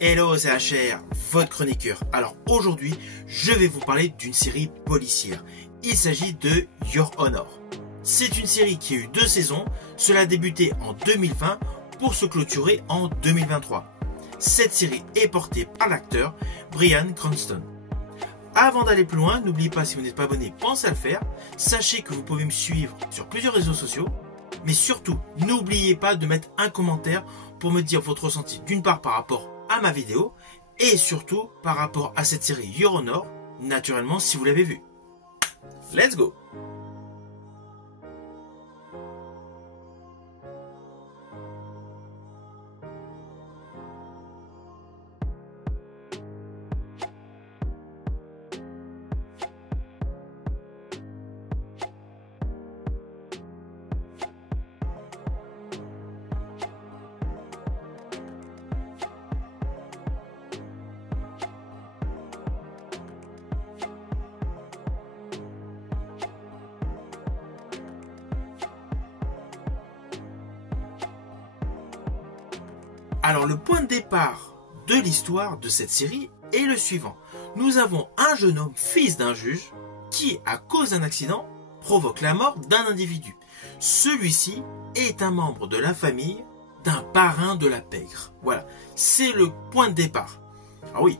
Hello, c'est HR, votre chroniqueur. Alors aujourd'hui, je vais vous parler d'une série policière. Il s'agit de Your Honor. C'est une série qui a eu 2 saisons. Cela a débuté en 2020 pour se clôturer en 2023. Cette série est portée par l'acteur Bryan Cranston. Avant d'aller plus loin, n'oubliez pas, si vous n'êtes pas abonné, pensez à le faire. Sachez que vous pouvez me suivre sur plusieurs réseaux sociaux. Mais surtout, n'oubliez pas de mettre un commentaire pour me dire votre ressenti, d'une part par rapport à ma vidéo et surtout par rapport à cette série Your Honor, naturellement si vous l'avez vue. Let's go! Alors le point de départ de l'histoire de cette série est le suivant. Nous avons un jeune homme, fils d'un juge, qui, à cause d'un accident, provoque la mort d'un individu. Celui-ci est un membre de la famille d'un parrain de la pègre. Voilà, c'est le point de départ. Alors oui,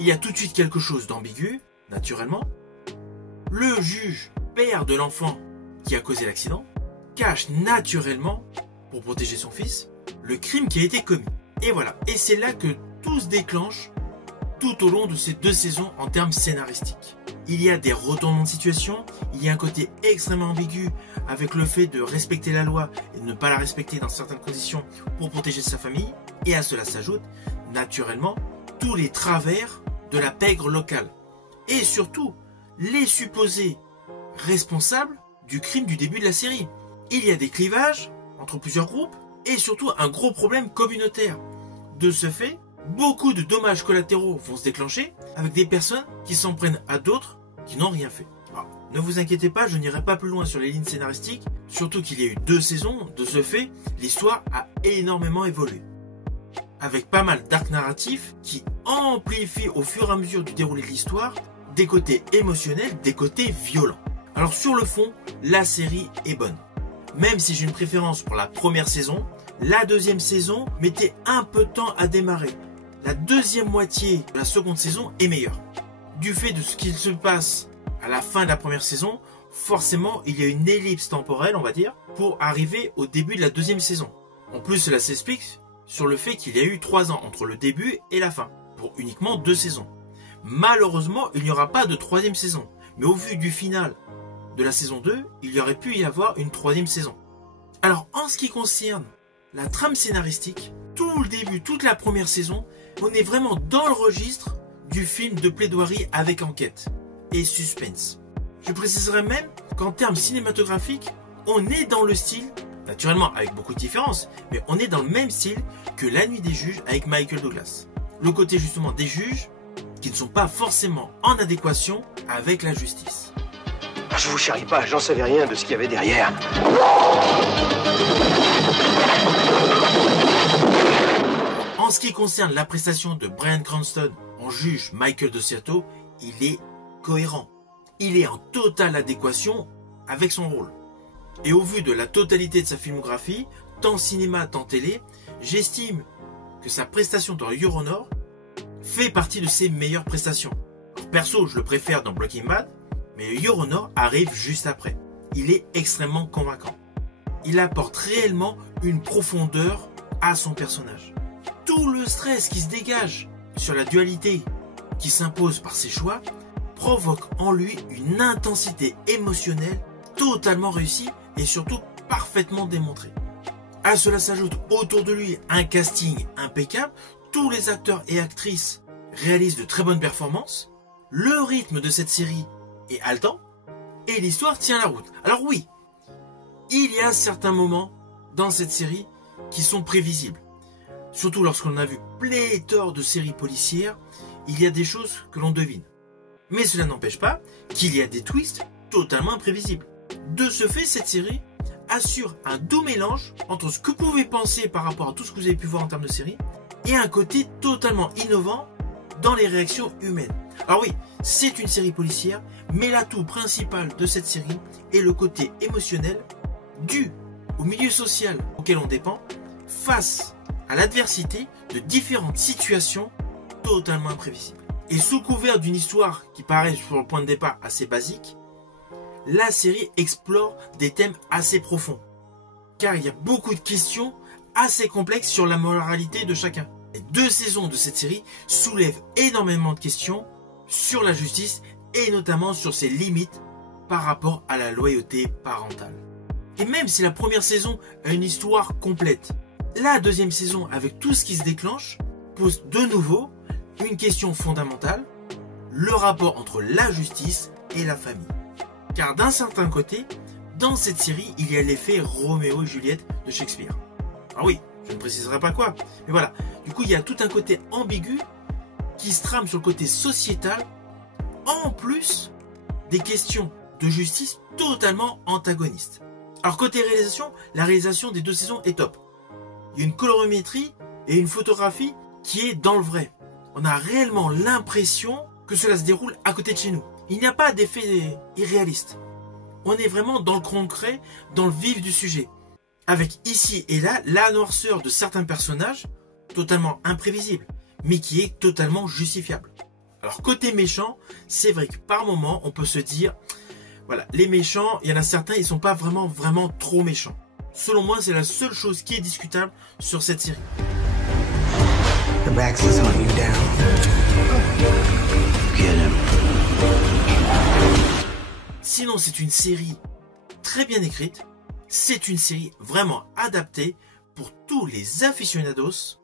il y a tout de suite quelque chose d'ambigu, naturellement. Le juge, père de l'enfant qui a causé l'accident, cache naturellement, pour protéger son fils, le crime qui a été commis. Et voilà, et c'est là que tout se déclenche tout au long de ces 2 saisons en termes scénaristiques. Il y a des retournements de situation, il y a un côté extrêmement ambigu avec le fait de respecter la loi et de ne pas la respecter dans certaines conditions pour protéger sa famille, et à cela s'ajoutent naturellement tous les travers de la pègre locale, et surtout les supposés responsables du crime du début de la série. Il y a des clivages entre plusieurs groupes, et surtout un gros problème communautaire. De ce fait, beaucoup de dommages collatéraux vont se déclencher avec des personnes qui s'en prennent à d'autres qui n'ont rien fait. Alors, ne vous inquiétez pas, je n'irai pas plus loin sur les lignes scénaristiques, surtout qu'il y a eu 2 saisons. De ce fait, l'histoire a énormément évolué, avec pas mal d'arcs narratifs qui amplifient au fur et à mesure du déroulé de l'histoire des côtés émotionnels, des côtés violents. Alors sur le fond, la série est bonne. Même si j'ai une préférence pour la première saison, la deuxième saison mettait un peu de temps à démarrer. La deuxième moitié de la seconde saison est meilleure. Du fait de ce qu'il se passe à la fin de la première saison, forcément il y a une ellipse temporelle, on va dire, pour arriver au début de la deuxième saison. En plus, cela s'explique sur le fait qu'il y a eu 3 ans entre le début et la fin, pour uniquement 2 saisons. Malheureusement, il n'y aura pas de 3e saison, mais au vu du final de la saison 2, il y aurait pu y avoir une 3e saison. Alors en ce qui concerne la trame scénaristique, tout le début, toute la première saison, on est vraiment dans le registre du film de plaidoirie avec enquête et suspense. Je préciserai même qu'en termes cinématographiques, on est dans le style, naturellement avec beaucoup de différences, mais on est dans le même style que La Nuit des Juges avec Michael Douglas. Le côté justement des juges qui ne sont pas forcément en adéquation avec la justice. Je vous charrie pas, j'en savais rien de ce qu'il y avait derrière. En ce qui concerne la prestation de Bryan Cranston en juge Michael Dociato, il est cohérent. Il est en totale adéquation avec son rôle. Et au vu de la totalité de sa filmographie, tant cinéma, tant télé, j'estime que sa prestation dans Your Honor fait partie de ses meilleures prestations. Alors, perso, je le préfère dans Breaking Bad, mais Your Honor arrive juste après. Il est extrêmement convaincant. Il apporte réellement une profondeur à son personnage. Tout le stress qui se dégage sur la dualité qui s'impose par ses choix provoque en lui une intensité émotionnelle totalement réussie et surtout parfaitement démontrée. À cela s'ajoute autour de lui un casting impeccable. Tous les acteurs et actrices réalisent de très bonnes performances. Le rythme de cette série est haletant et l'histoire tient la route. Alors oui, il y a certains moments dans cette série qui sont prévisibles. Surtout lorsqu'on a vu pléthore de séries policières, il y a des choses que l'on devine. Mais cela n'empêche pas qu'il y a des twists totalement imprévisibles. De ce fait, cette série assure un doux mélange entre ce que vous pouvez penser par rapport à tout ce que vous avez pu voir en termes de série et un côté totalement innovant dans les réactions humaines. Alors oui, c'est une série policière, mais l'atout principal de cette série est le côté émotionnel dû au milieu social auquel on dépend face à l'adversité de différentes situations totalement imprévisibles. Et sous couvert d'une histoire qui paraît sur le point de départ assez basique, la série explore des thèmes assez profonds. Car il y a beaucoup de questions assez complexes sur la moralité de chacun. Les 2 saisons de cette série soulèvent énormément de questions sur la justice et notamment sur ses limites par rapport à la loyauté parentale. Et même si la première saison a une histoire complète, la 2e saison, avec tout ce qui se déclenche, pose de nouveau une question fondamentale, le rapport entre la justice et la famille. Car d'un certain côté, dans cette série, il y a l'effet Roméo et Juliette de Shakespeare. Alors oui, je ne préciserai pas quoi, mais voilà. Du coup, il y a tout un côté ambigu qui se trame sur le côté sociétal, en plus des questions de justice totalement antagonistes. Alors côté réalisation, la réalisation des 2 saisons est top. Il y a une colorimétrie et une photographie qui est dans le vrai. On a réellement l'impression que cela se déroule à côté de chez nous. Il n'y a pas d'effet irréaliste. On est vraiment dans le concret, dans le vif du sujet. Avec ici et là, la noirceur de certains personnages, totalement imprévisibles, mais qui est totalement justifiable. Alors côté méchant, c'est vrai que par moment, on peut se dire, voilà, les méchants, il y en a certains, ils sont pas vraiment trop méchants. Selon moi, c'est la seule chose qui est discutable sur cette série. Sinon, c'est une série très bien écrite. C'est une série vraiment adaptée pour tous les aficionados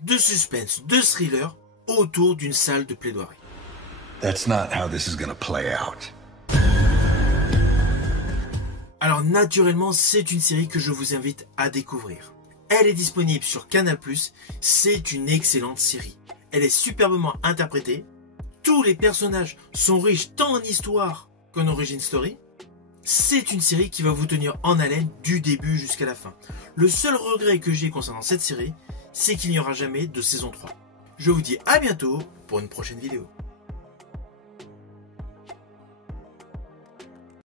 de suspense, de thriller autour d'une salle de plaidoirie. That's not how this is gonna play out. Alors naturellement, c'est une série que je vous invite à découvrir. Elle est disponible sur Canal+, c'est une excellente série. Elle est superbement interprétée, tous les personnages sont riches tant en histoire qu'en origin story. C'est une série qui va vous tenir en haleine du début jusqu'à la fin. Le seul regret que j'ai concernant cette série, c'est qu'il n'y aura jamais de saison 3. Je vous dis à bientôt pour une prochaine vidéo.